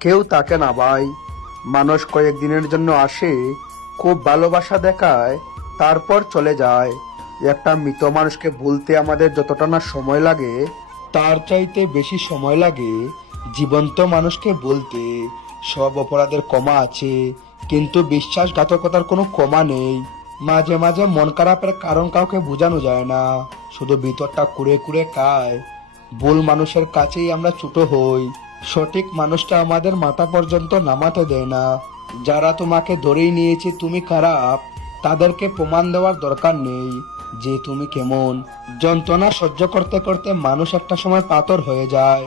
কেউ তাকে না ভাই। মানুষ কয়েকদিনের জন্য আসে, খুব ভালোবাসা দেখায়, তারপর চলে যায়। একটা মৃত মানুষকে ভুলতে আমাদের যতটা না সময় লাগে, তার চাইতে বেশি সময় লাগে জীবন্ত মানুষকে বলতে সব অপরাধের কমা আছে, কিন্তু বিশ্বাসঘাতকতার কোনো কমা নেই। মাঝে মাঝে মন খারাপের কারণ কাউকে বোঝানো যায় না, শুধু ভিতরটা কুড়ে কুড়ে খায়। ভুল মানুষের কাছেই আমরা ছোট হই। সঠিক মানুষটা আমাদের মাথা পর্যন্ত নামাতে দেয় না। যারা তোমাকে ধরেই নিয়েছে তুমি খারাপ, তাদেরকে প্রমাণ দেওয়ার দরকার নেই যে তুমি কেমন। যন্ত্রণা সহ্য করতে করতে মানুষ একটা সময় পাথর হয়ে যায়।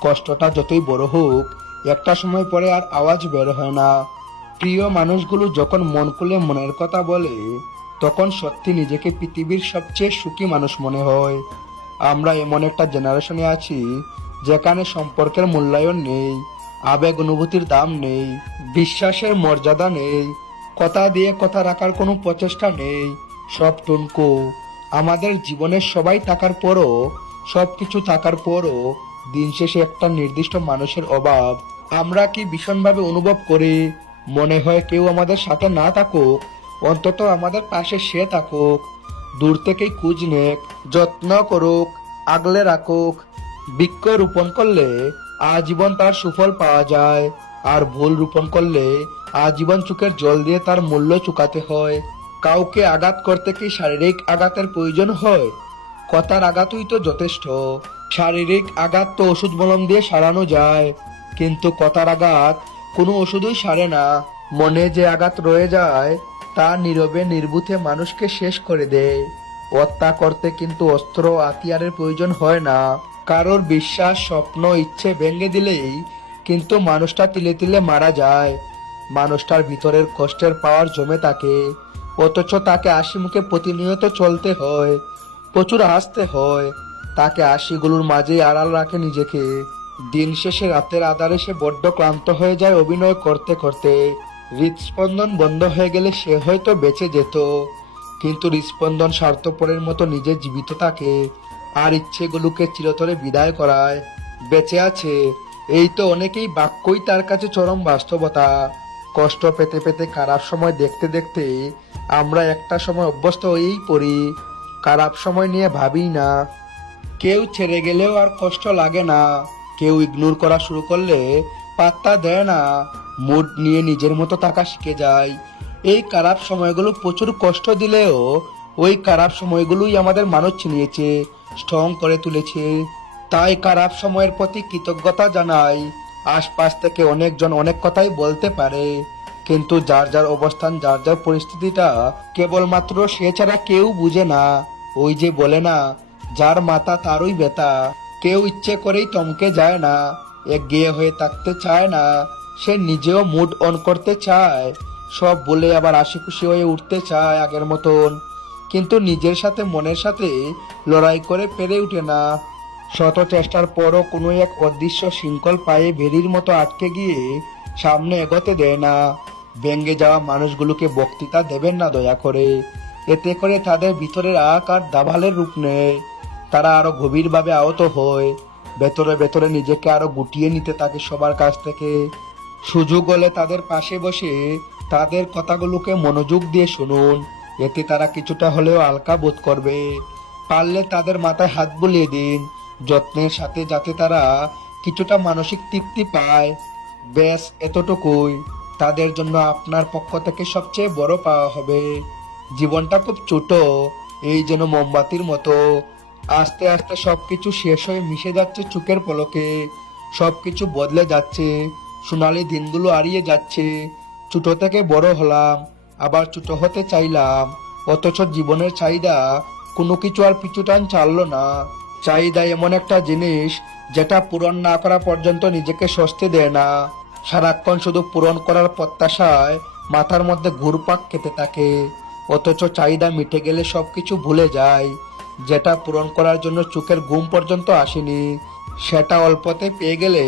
কষ্টটা যতই বড় হোক, একটা সময় পরে আর আওয়াজ বের হয় না। প্রিয় মানুষগুলো যখন মন খুলে মনের কথা বলে, তখন সত্যি নিজেকে পৃথিবীর সবচেয়ে সুখী মানুষ মনে হয়। আমরা এমন একটা জেনারেশনে আছি যেখানে সম্পর্কের মূল্যায়ন নেই, আবেগ অনুভূতির দাম নেই, বিশ্বাসের মর্যাদা নেই, কথা দিয়ে কথা রাখার কোনো প্রচেষ্টা নেই। সব টুনকো, আমাদের জীবনের সবাই থাকার পরও, সব কিছু থাকার পরও দিন শেষে একটা নির্দিষ্ট মানুষের অভাব। আমরা কি ভীষণভাবে অনুভব করি? মনে হয় কেউ আমাদের সাথে না থাকুক, অন্তত আমাদের পাশে সে থাকুক। দূর থেকেই খোঁজ নেক, যত্ন করুক, আগলে রাখুক। বৃক্ষ রোপণ করলে আজীবন তার সুফল পাওয়া যায়, আর ভুল রোপণ করলে আজীবন চোখের জল দিয়ে তার মূল্য চুকাতে হয়। কাউকে আঘাত করতে কি শারীরিক আঘাতের প্রয়োজন হয়? কথার আঘাতই তো যথেষ্ট। শারীরিক আঘাত তো ওষুধ মলম দিয়ে সারানো যায়, কিন্তু কথার আঘাত কোনো ওষুধই সারে না। মনে যে আঘাত রয়ে যায়, তা নীরবে নির্বুথে মানুষকে শেষ করে দেয়। হত্যা করতে কিন্তু অস্ত্র হাতিয়ারের প্রয়োজন হয় না। কারোর বিশ্বাস, স্বপ্ন, ইচ্ছে ভেঙে দিলেই কিন্তু মানুষটা তিলে তিলে মারা যায়। মানুষটার ভিতরের কষ্টের পাওয়ার জমে থাকে। অথচ তাকে হাসি মুখে প্রতিনিয়ত চলতে হয়, প্রচুর হাসতে হয়। তাকে হাসিগুলোর মাঝে আড়াল রাখে নিজেকে। দিন শেষে রাতের আধারে সে বড্ড ক্লান্ত হয়ে যায় অভিনয় করতে করতে। হৃদস্পন্দন বন্ধ হয়ে গেলে সে হয়তো বেঁচে যেত। কিন্তু হৃদস্পন্দন স্বার্থপরের মতো নিজে জীবিত থাকে। আর ইচ্ছেগুলোকে চিরতরে বিদায় করায়। বেঁচে আছে। এই তো অনেকেই বাক্যই তার কাছে চরম বাস্তবতা। কষ্ট পেতে পেতে খারাপ সময় দেখতে দেখতে আমরা একটা সময় অভ্যস্ত হয়েই পড়ি। খারাপ সময় নিয়ে ভাবি না। কেউ ছেড়ে গেলেও আর কষ্ট লাগে না। কেউ ইগনোর করা শুরু করলে পাত্তা দেয় না। মুড নিয়ে নিজের মতো থাকা শিখে যায়। এই খারাপ সময়গুলো প্রচুর কষ্ট দিলেও ওই খারাপ সময়গুলোই আমাদের মানুষ চিনিয়েছে, স্ট্রং করে তুলেছে। তাই খারাপ সময়ের প্রতি কৃতজ্ঞতা জানাই। আশপাশ থেকে অনেকজন অনেক কথাই বলতে পারে। কিন্তু যার যার অবস্থান, যার যার পরিস্থিতিটা, কেবলমাত্র সে ছাড়া কেউ বুঝে না। ওই যে বলে না, যার মাথা তারই ব্যথা। কেউ ইচ্ছে করেই টমকে যায় না। একগিয়ে হয়ে থাকতে চায় না। সে নিজেও মুড অন করতে চায়। সব বলে আবার আশি খুশি হয়ে উঠতে চায় আগের মতন। কিন্তু নিজের সাথে মনের সাথে লড়াই করে পেরে ওঠে না। শত চেষ্টার পরও কোনো এক অদৃশ্য শৃঙ্খল পায়ে ভেরির মতো আটকে গিয়ে সামনে এগোতে দেয় না। ভেঙ্গে যাওয়া মানুষগুলোকে বক্তৃতা দেবেন না দয়া করে। এতে করে তাদের ভিতরের আকার দাভালের রূপ নেয়। তারা আরও গভীরভাবে আহত হয়। ভেতরে ভেতরে নিজেকে আরও গুটিয়ে নিতে থাকে সবার কাছ থেকে। সুযোগ হলে তাদের পাশে বসে তাদের কথাগুলোকে মনোযোগ দিয়ে শুনুন। এতে তারা কিছুটা হলেও আলকা বোধ করবে। পারলে তাদের মাথায় হাত বুলিয়ে দিন। যত্নের সাথে যাতে তারা কিছুটা মানসিক তৃপ্তি পায়। ব্যাস, এতটুকুই। তাদের জন্য আপনার পক্ষ থেকে সবচেয়ে বড় পাওয়া হবে। জীবনটা খুব ছোট, এই যেন মোমবাতির মতো। আস্তে আস্তে সবকিছু শেষ হয়ে মিশে যাচ্ছে চোখের পলকে। সবকিছু বদলে যাচ্ছে। সোনালি দিনগুলো হারিয়ে যাচ্ছে। ছোট থেকে বড় হলাম। আবার ছোট হতে চাইলাম। অথচ জীবনের চাহিদা কোনো কিছু আর পিছুটান চাললো না। চাহিদা এমন একটা জিনিস যেটা পূরণ না করা পর্যন্ত নিজেকে স্বস্তি দেয় না। সারাক্ষণ শুধু পূরণ করার প্রত্যাশায় মাথার মধ্যে ঘুরপাক খেতে থাকে। অথচ চাহিদা মিটে গেলে সব কিছু ভুলে যায়। যেটা পূরণ করার জন্য চোখের ঘুম পর্যন্ত আসেনি, সেটা অল্পতে পেয়ে গেলে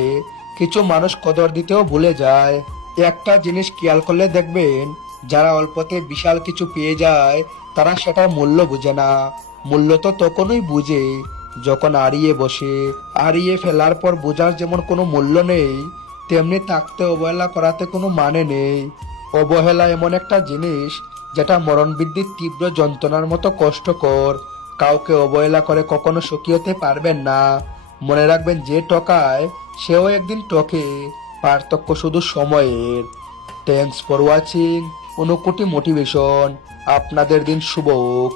কিছু মানুষ কদর দিতেও ভুলে যায়। একটা জিনিস খেয়াল করলে দেখবেন যারা অল্পতে বিশাল কিছু পেয়ে যায়, তারা সেটার মূল্য বুঝে না। মূল্য তো তখনই বুঝে যখন হারিয়ে বসে। আড়িয়ে ফেলার পর বোঝার যেমন কোনো মূল্য নেই, তেমনি থাকতে, অবহেলা করাতে কোনো মানে নেই। অবহেলা এমন একটা জিনিস যেটা মরণবৃদ্ধির তীব্র যন্ত্রণার মতো কষ্টকর। কাউকে অবহেলা করে কখনো সুখী হতে পারবেন না। মনে রাখবেন যে টকায়, সেও একদিন টকে। পার্থক্য শুধু সময়ের। থ্যাংকস ফর ওয়াচিং অনুকুটি মোটিভেশন আপনাদের দিন শুভ হোক।